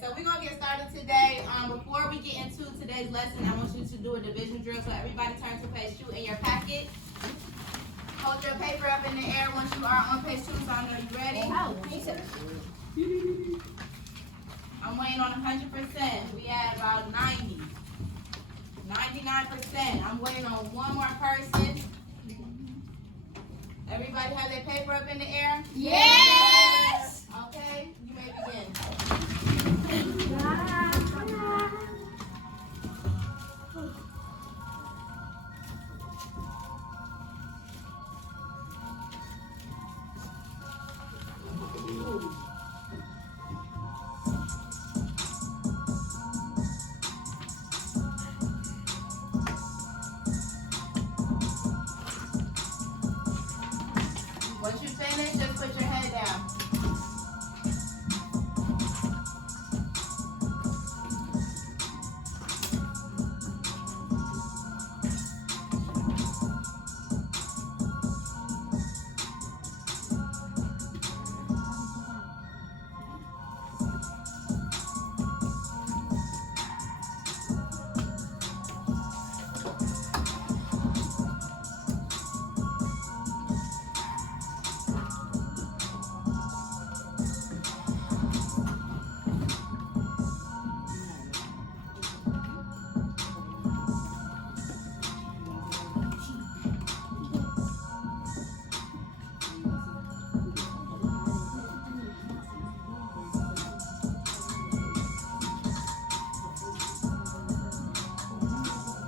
So we're gonna get started today. Before we get into today's lesson, I want you to do a division drill. So everybody turn to page 2 in your packet. Hold your paper up in the air once you are on page 2, so I know you're ready. I'm waiting on 100%. We at about 90. 99%. I'm waiting on one more person. Everybody have their paper up in the air? Yes! Okay, you may begin. Once you finish, just put your head down.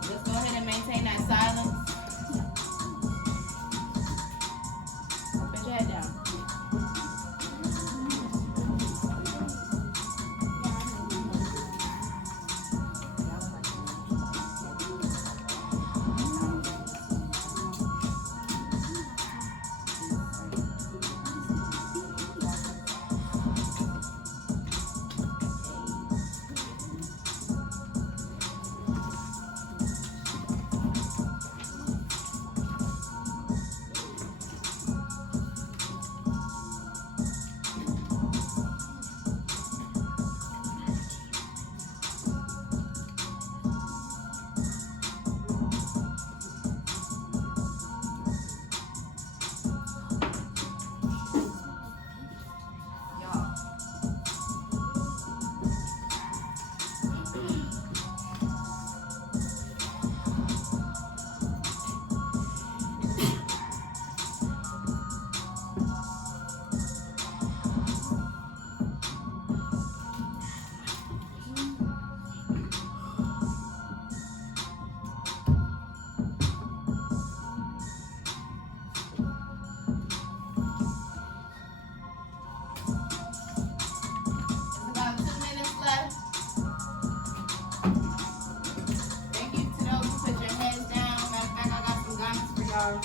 Just go ahead and maintain that silence. Put your head down. About 2 minutes left. Thank you to those who put your heads down. Matter of fact, I got some guidance for y'all.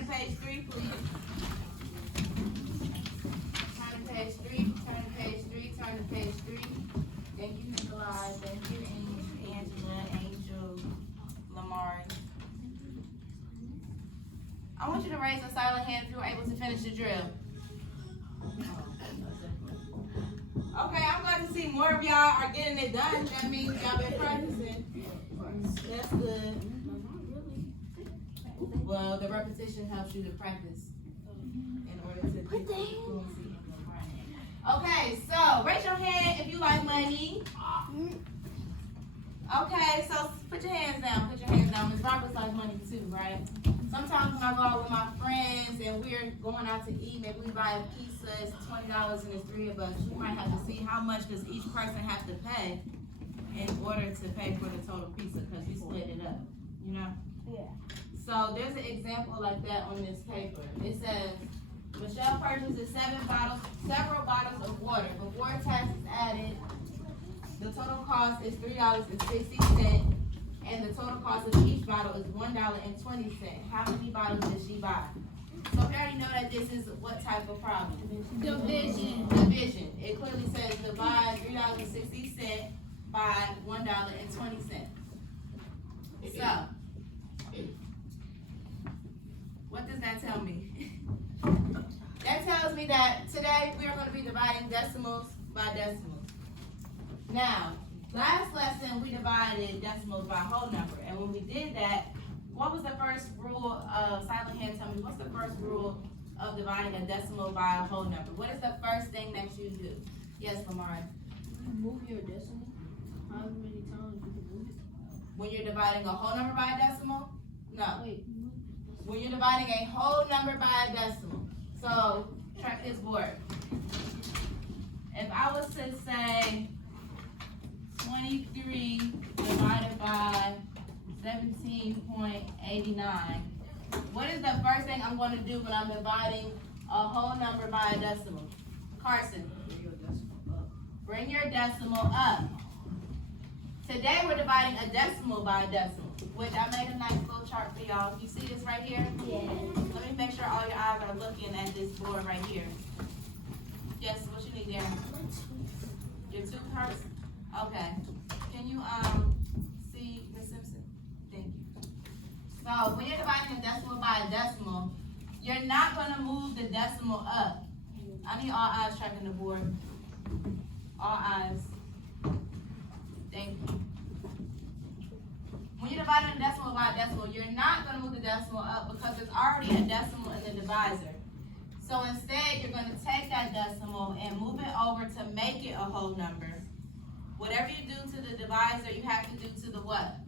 to page 3, please. Turn to page 3, turn to page 3, turn to page 3. Thank you, Nikolai. Thank you, Angela, Angel, Lamar. I want you to raise a silent hand if you were able to finish the drill. Okay, I'm glad to see more of y'all are getting it done. That means y'all been practicing. That's good. Well, the repetition helps you to practice in order to get fluency in the learning. Okay, so raise your hand if you like money. Okay, so put your hands down. Put your hands down. Ms. Roberts likes money too, right? Sometimes when I go out with my friends and we're going out to eat, maybe we buy a pizza, it's $20 and it's 3 of us. We might have to see how much does each person have to pay in order to pay for the total pizza because we split it up, you know? Yeah. So there's an example like that on this paper. It says, Michelle purchases several bottles of water. Before tax is added, the total cost is $3.60, and the total cost of each bottle is $1.20. How many bottles did she buy? So we already know that this is what type of problem? Division. Division. It clearly says divide $3.60 by $1.20. So, what does that tell me? That tells me that today we are going to be dividing decimals by decimals. Now, last lesson we divided decimals by whole number, and when we did that, what was the first rule of silent hand? Tell me, what's the first rule of dividing a decimal by a whole number? What is the first thing that you do? Yes, Lamar. Move your decimal. However many times you can move it. When you're dividing a whole number by a decimal? No. Wait. When you're dividing a whole number by a decimal. So, track this board. If I was to say 23 divided by 17.89, what is the first thing I'm going to do when I'm dividing a whole number by a decimal? Carson. Bring your decimal up. Today we're dividing a decimal by a decimal, which I made a nice little chart for y'all. You see this right here? Yeah. Let me make sure all your eyes are looking at this board right here. Yes, what you need there? Your tooth hurts? Okay. Can you see Ms. Simpson? Thank you. So when you're dividing a decimal by a decimal, you're not going to move the decimal up. I need all eyes tracking the board. All eyes. Thank you. When you're dividing a decimal by a decimal, you're not going to move the decimal up because there's already a decimal in the divisor. So instead, you're going to take that decimal and move it over to make it a whole number. Whatever you do to the divisor, you have to do to the what?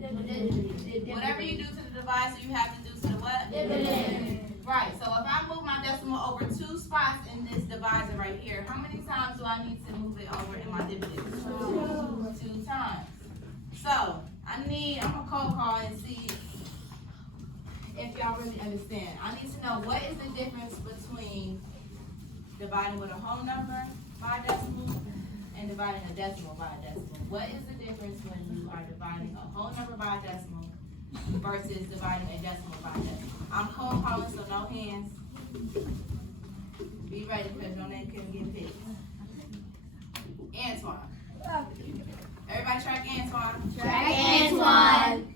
Dividend. Whatever you do to the divisor, you have to do to the what? Dividend. Right, so if I move my decimal over 2 spots in this divisor right here, how many times do I need to move it over in my dividend? 2 times. So, I'm gonna cold call and see if y'all really understand. I need to know what is the difference between dividing with a whole number by a decimal and dividing a decimal by a decimal. What is the difference when you are dividing a whole number by a decimal versus dividing a decimal by a decimal? I'm cold calling, so no hands. Be ready because your name can get picked. Antoine. Everybody track Antoine. Track Antoine.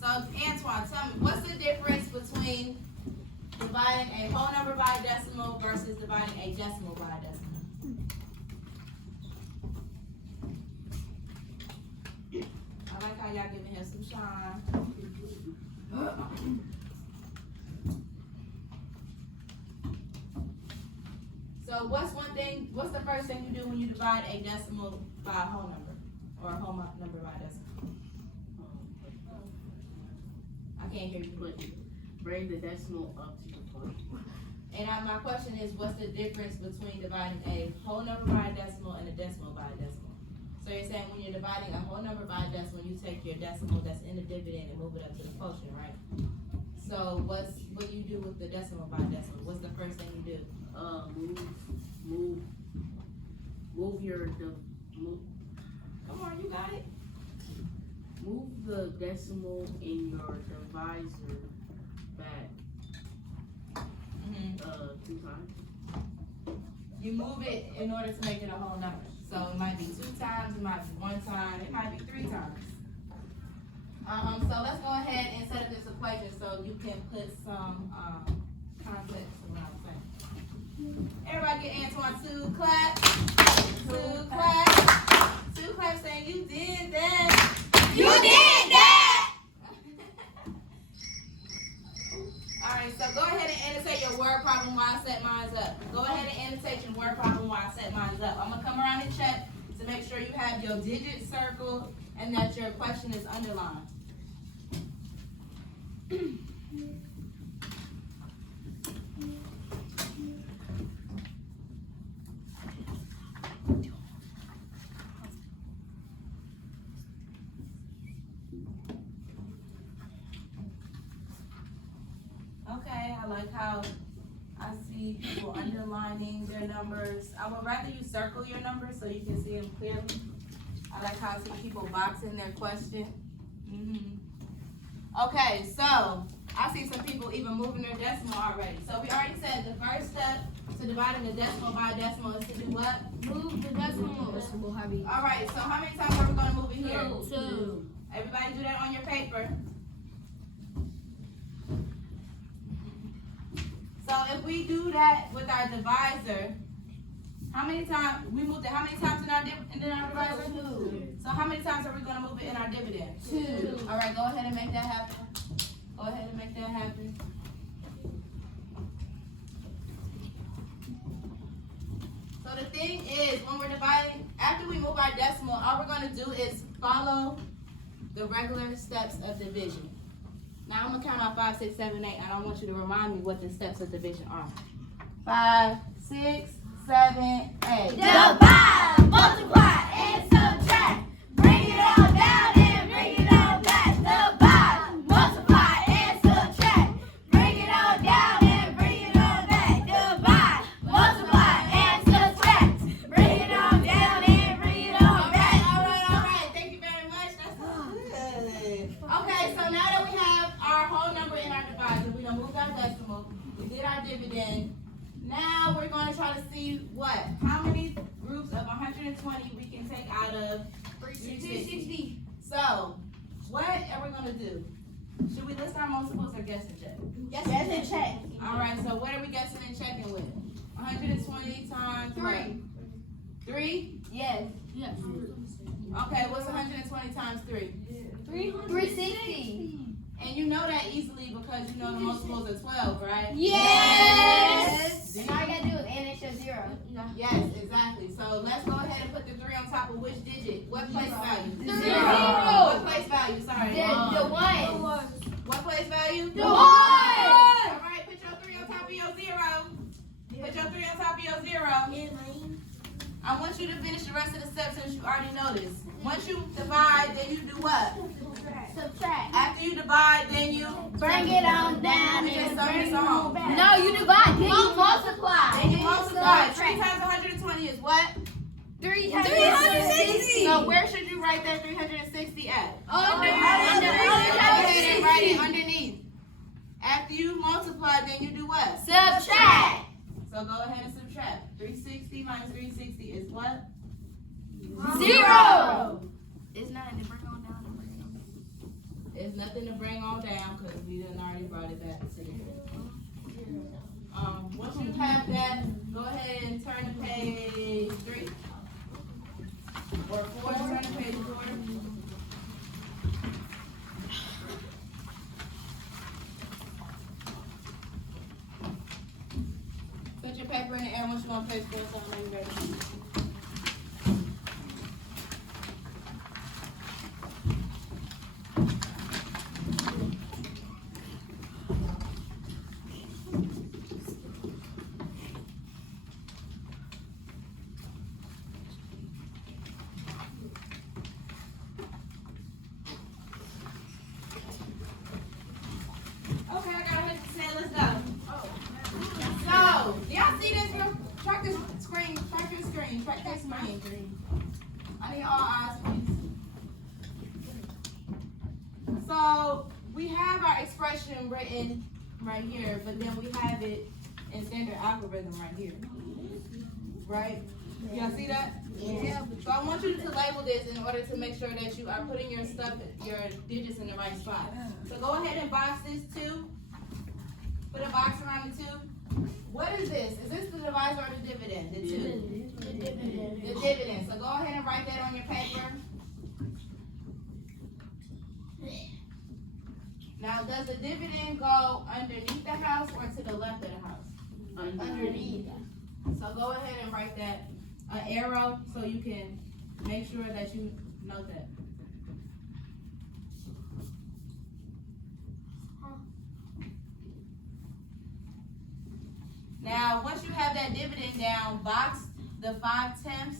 So Antoine, tell me, what's the difference between dividing a whole number by a decimal versus dividing a decimal by a decimal? I like how y'all giving him some shine. So what's the first thing you do when you divide a decimal by a whole number? Or a whole number by a decimal? I can't hear you. Bring the decimal up to the point. And my question is, what's the difference between dividing a whole number by a decimal and a decimal by a decimal? So you're saying when you're dividing a whole number by a decimal, you take your decimal that's in the dividend and move it up to the quotient, right? So what do you do with the decimal by a decimal? What's the first thing you do? Move your Come on, you got it. move the decimal in your divisor back 2 times. You move it in order to make it a whole number. So it might be 2 times, it might be 1 time, it might be 3 times. So let's go ahead and set up this equation so you can put some context around things. Everybody get Antoine 2 claps. 2 claps. 2 claps saying you did that. You did that! Alright, so go ahead and annotate your word problem while I set mine up. Go ahead and annotate your word problem while I set mine up. I'm going to come around and check to make sure you have your digits circled and that your question is underlined. Okay, I like how I see people underlining their numbers. I would rather you circle your numbers so you can see them clearly. I like how I see people boxing their question. Okay, so I see some people even moving their decimal already. So we already said the first step to dividing the decimal by a decimal is to do what? Move the decimal. All right, so how many times are we going to move it here? 2. Everybody do that on your paper. So if we do that with our divisor, how many times we moved it? How many times in our divisor? 2. So how many times are we going to move it in our dividend? 2. All right, go ahead and make that happen. Go ahead and make that happen. So the thing is, when we're dividing, after we move our decimal, all we're going to do is follow the regular steps of division. Now I'm going to count out 5, 6, 7, 8, and I want you to remind me what the steps of division are. 5, 6, 7, 8. Divide, multiply, and subtract. Bring it all down and bring it all back. Divide, multiply, and subtract. Bring it all down and bring it all back. Divide, multiply, and subtract. Bring it all down and bring it all back. All right. Thank you very much. That's good. Okay, so now that we have our whole number in our divisor, we done moved our decimal, we did our dividend. Now we're going to try to see what? How many groups of 120 we can take out of 360. So, what are we going to do? Should we list our multiples or guess and check? Guess and check. All right, so what are we guessing and checking with? 120 times 3. 3? Yes. Yes. Okay, what's 120 times 3? 360. And you know that easily because you know the multiples are 12, right? Yes. And all you gotta do is add your 0. Yes, exactly. So let's go ahead and put the 3 on top of which digit? What place value? The 0. What place value? Sorry. The 1. What place value? The 1. All right, put your 3 on top of your 0. Put your 3 on top of your 0. I want you to finish the rest of the steps since you already know this. Once you divide, then you do what? Subtract. After you divide, then you Bring it on down We just and sung bring the it song. on back. No, you divide. Then you multiply. Then you multiply. 3 Subtract. times 120 is what? 360. So where should you write that 360 at? Under. Go ahead and write it underneath. After you multiply, then you do what? Subtract. So go ahead and subtract. 360 minus 360 is what? 0. It's nothing to bring on down. It's nothing to bring on down because we done already brought it back to here. Once you have that, go ahead and turn to page 3. Or 4, turn to page 4. Put your paper in the air once you're on page 4 so I know you're ready. Okay, I got 100%. Let's go. So, do y'all see this? Track this screen. Track your screen. Track that screen. I need all eyes, please. So, we have our expression written right here, but then we have it in standard algorithm right here. Right? Y'all see that? Yeah. So I want you to label this in order to make sure that you are putting your stuff, your digits in the right spot. So go ahead and box this 2. Put a box around the 2. What is this? Is this the divisor or the dividend? The 2. The dividend. The dividend. So go ahead and write that on your paper. Now, does the dividend go underneath the house or to the left of the house? Underneath. So go ahead and write that an arrow so you can make sure that you know that. Now, once you have that dividend down, box the 5/10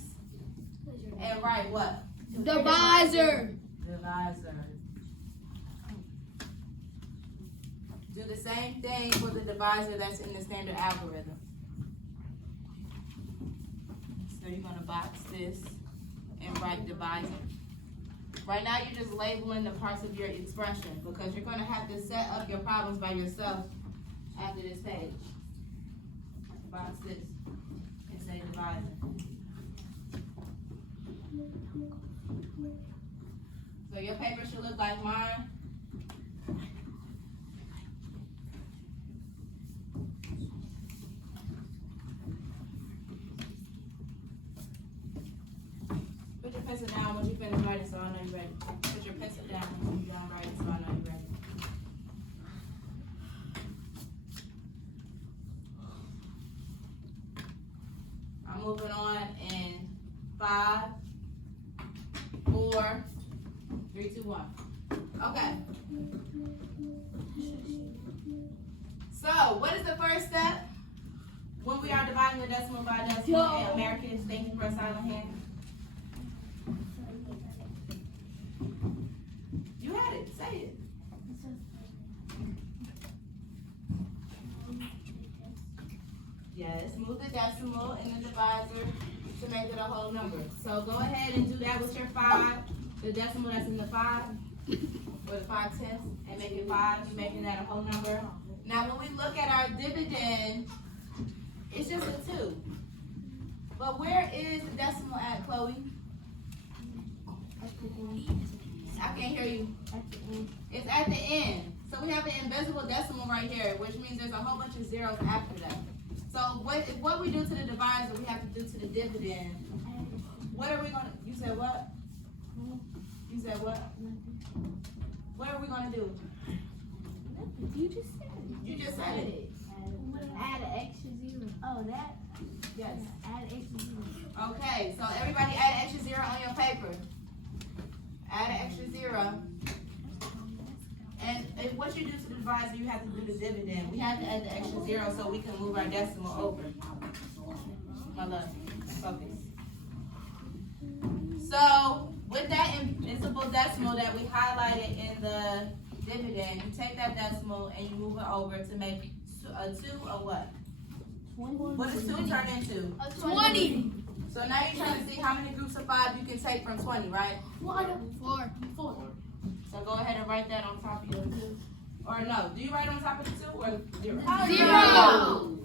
and write what? Divisor. Divisor. Do the same thing for the divisor that's in the standard algorithm. So you're gonna box this and write divisor. Right now you're just labeling the parts of your expression because you're gonna have to set up your problems by yourself after this page. Box this and say divisor. So your paper should look like mine. Put your pencil down once you finish writing so I know you're ready. Put your pencil down when you're done writing so I know you're ready. I'm moving on in 5, 4, 3, 2, 1. Okay. So, what is the first step when we are dividing the decimal by decimal in Americans? Thank you for a silent hand. You had it. Say it. Yes, move the decimal in the divisor to make it a whole number. So go ahead and do that with your 5, the decimal that's in the 5, or the 5/10, and make it 5. You're making that a whole number. Now when we look at our dividend, it's just a 2. But where is the decimal at, Chloe? I can't hear you. It's at the end. So we have an invisible decimal right here, which means there's a whole bunch of zeros after that. So what we do to the divisor, we have to do to the dividend. What are we gonna? You said what? You said what? What are we gonna do? You just said it. You just said it. Add an extra 0. Oh, that? Yes. Add an extra 0. Okay. So everybody add an extra 0 on your paper. Add an extra 0. And what you do to the divisor, you have to do the dividend. We have to add the extra 0 so we can move our decimal over. My love, focus. So with that invisible decimal that we highlighted in the dividend, you take that decimal and you move it over to make a 2 or what? 20. What does 2 turn into? 20. So now you're trying to see how many groups of 5 you can take from 20, right? 4. So go ahead and write that on top of your 2. Or no, do you write on top of the 2 or 0? 0.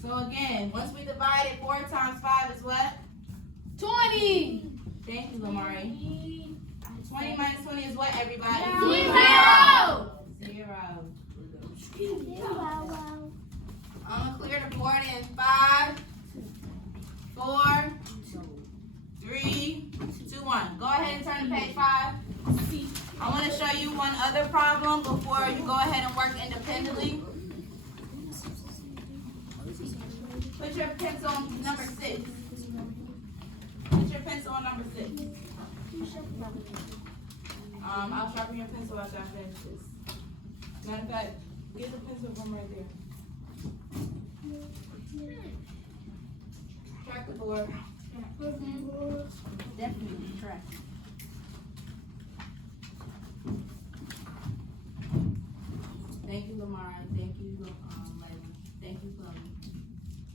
So again, once we divide it, 4 times 5 is what? 20. Thank you, Lamari. 20 minus 20 is what, everybody? 0. 0. I'm going to clear the board in 5, 4, 3, 2, 1. Go ahead and turn to page 5. I want to show you one other problem before you go ahead and work independently. Put your pencil on number 6. Put your pencil on number 6. I'll sharpen your pencil after I finish this. Matter of fact, get the pencil from right there. Track the board. Definitely track. Thank you, Lamar. Thank you, Layla. Thank you, Chloe.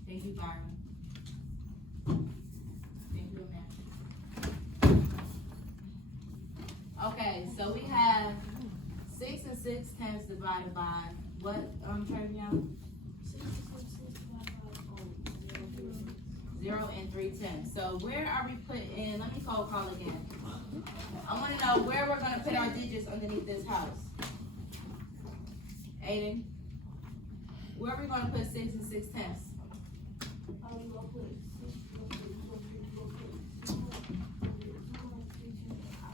Thank you, Byron. Thank you, Amanda. Okay, so we have 6 and 6 tenths divided by what? Travion? 0 and 3 tenths. So where are we putting? Let me call again. I want to know where we're going to put our digits underneath this house. Aiden, where are we going to put 6 and 6 tenths?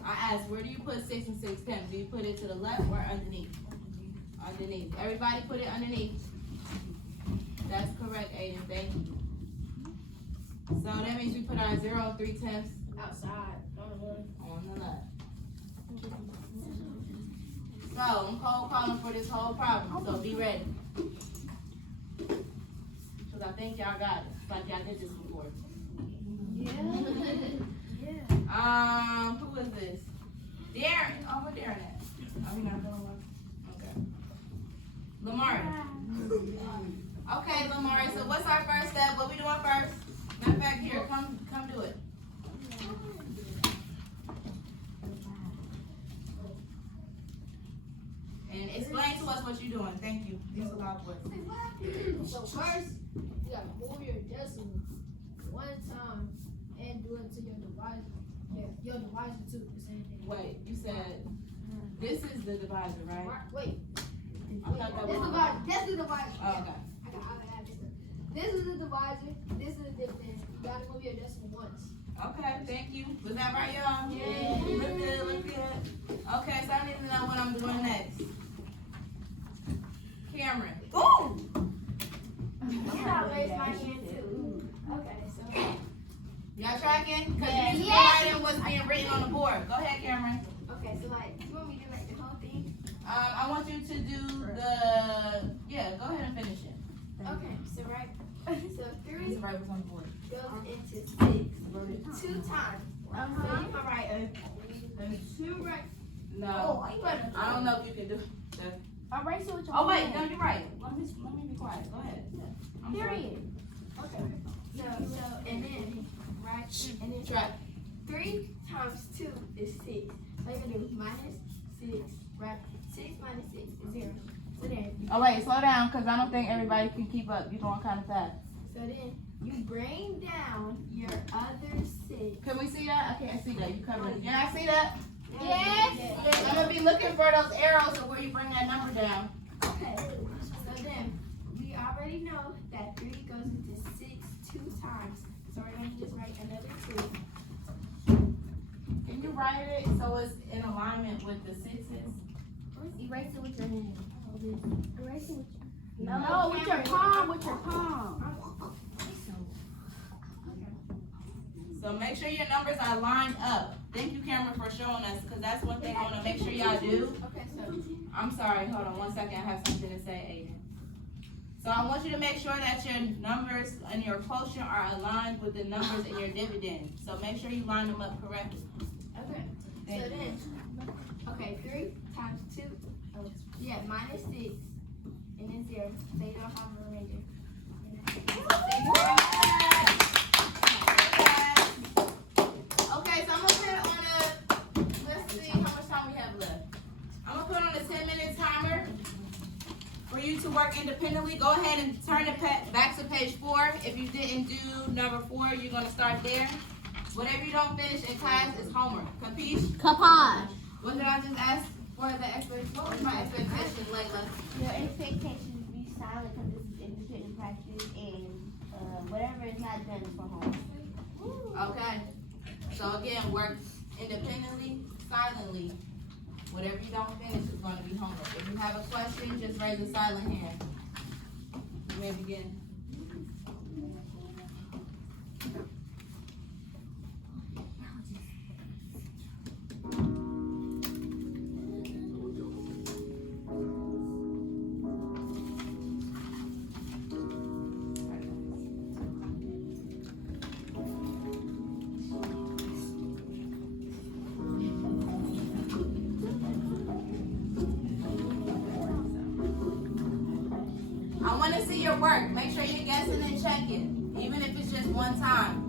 I asked, where do you put 6 and 6 tenths? Do you put it to the left or underneath? Underneath. Everybody put it underneath. That's correct, Aiden. Thank you. So that means we put our 0 and 3 tenths Outside. on the left. So I'm cold calling for this whole problem. So be ready. Because I think y'all got it. It's like y'all did this before. Yeah. Who is this? Darren. Oh, where Darren at? Oh, we not doing one. Okay. Lamar. Okay, Lamar. So what's our first step? What we doing first? Matter of fact, here, come do it. And explain to us what you're doing. Thank you. Use a loud voice. So first, you gotta move your decimal one time and do it to your divisor. Yeah, your divisor too. The same thing. Wait, you said this is the divisor, right? Wait. I thought that was. That's the divisor. Oh, okay. I have this. This is the divisor. This is the dividend. You gotta move your decimal once. Okay, thank you. Was that right, y'all? Yeah. Look good, look good. Okay, so I need to know what I'm doing next. Cameron. Ooh! I raised my hand too. Okay, so. Y'all tracking? Because Yeah. you Yes. writing what's being written on the board. Go ahead, Cameron. Okay, so like, you want me to do like the whole thing? I want you to do the, go ahead and finish it. Okay, so right, so 3 Just write what's on the board. goes into 6 2 times. So you can write a 2 right. No, I don't know if you can do that. Erase it with your Oh wait, no, you're right. Let me be quiet. Go ahead. I'm sorry. Period. Okay. So and then right, and then Track. 3 times 2 is 6. So you're gonna do minus 6, right? 6 minus 6 is 0. So then, Oh wait, slow down, because I don't think everybody can keep up. You're going kind of fast. so then you bring down your other 6. Can we see that? I can't see that. You covered it. Can I see that? Yes. I'm gonna be looking for those arrows of where you bring that number down. Okay. So then we already know that 3 goes into 6 2 times. So we're gonna just write another 2. Can you write it so it's in alignment with the sixes? Erase it with your hand. Erase it with No, with your palm. With your palm. So make sure your numbers are lined up. Thank you, Cameron, for showing us, because that's one thing I want to make sure y'all do. Okay, so I'm sorry, hold on 1 second. I have something to say, Aiden. So I want you to make sure that your numbers and your quotient are aligned with the numbers in your dividend. So make sure you line them up correctly. okay. Thank So you. then, okay, 3 times 2. Oh, yeah, minus 6, and then 0. So you don't have a remainder. Okay, so I'm gonna put it on let's see how much time we have left. I'm gonna put on a 10-minute timer for you to work independently. Go ahead and turn it back to page 4. If you didn't do number 4, you're gonna start there. Whatever you don't finish in class is homework. Capiche? Kapaj. What did I just ask for the expectation? What was my expectation, Layla? Your expectations be silent because this is independent practice and whatever is not done is for home. Okay. So again, work independently, silently. Whatever you don't finish is going to be homework. If you have a question, just raise a silent hand. You may begin. I want to see your work. Make sure you're guessing and checking, even if it's just one time.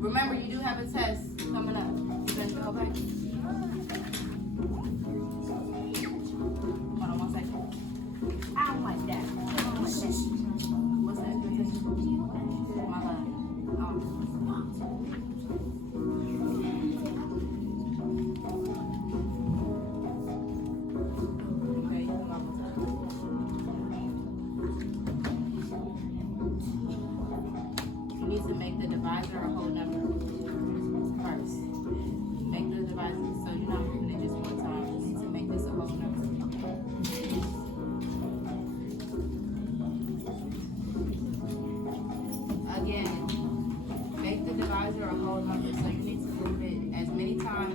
Remember, you do have a test coming up. You gonna go back?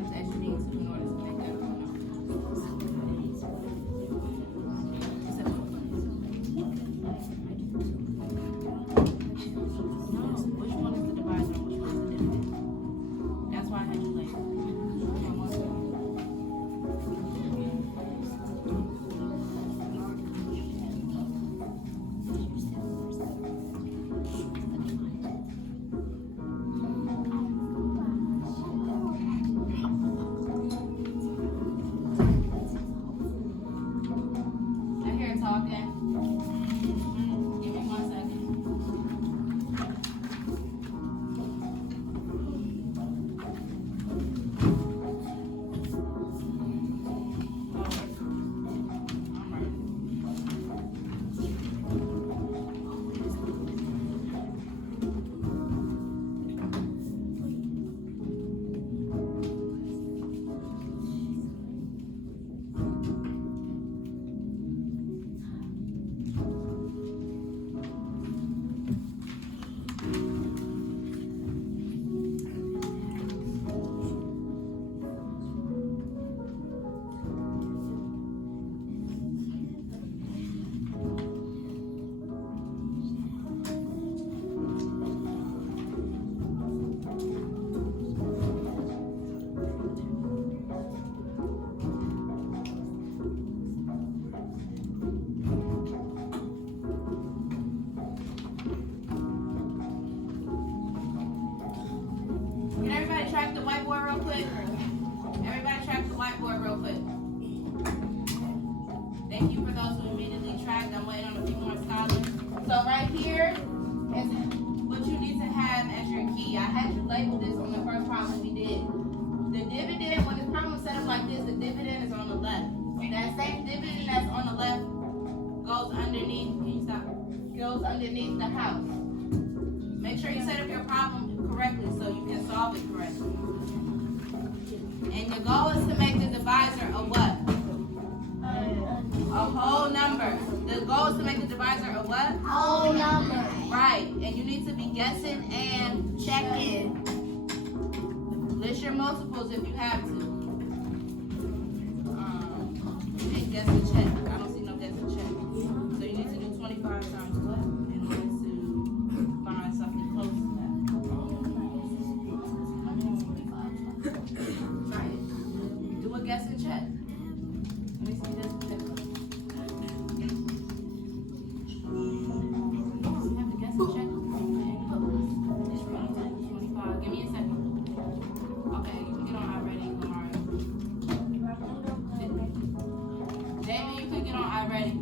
items as you need to in order to make that number. No, which one is the divisor and which one is the dividend? That's why I had you label. I hear it talking. Give me 1 second. I'm ready. Can everybody track the whiteboard real quick? Everybody track the whiteboard real quick. Thank you for those who immediately tracked. I'm waiting on a few more scholars. So right here is what you need to have as your key. I had you label this on the first problem we did. The dividend, when this problem is set up like this, the dividend is on the left. That same dividend that's on the left goes underneath, can you stop? Goes underneath the house. Make sure you set up your problem correctly so you can solve it correctly. And the goal is to make the divisor a what? A whole number. The goal is to make the divisor a what? Whole number. Right. And you need to be guessing and checking. List your multiples if you have to. You need guess and check. I don't see no guess and check. So you need to do 25 times what? In order to find something close to that. Right. Do a guess and check. Let me see guess and check. You have to guess and check. 25. Give me a second. Okay, you can get on already, Lamar. David, you can get on already.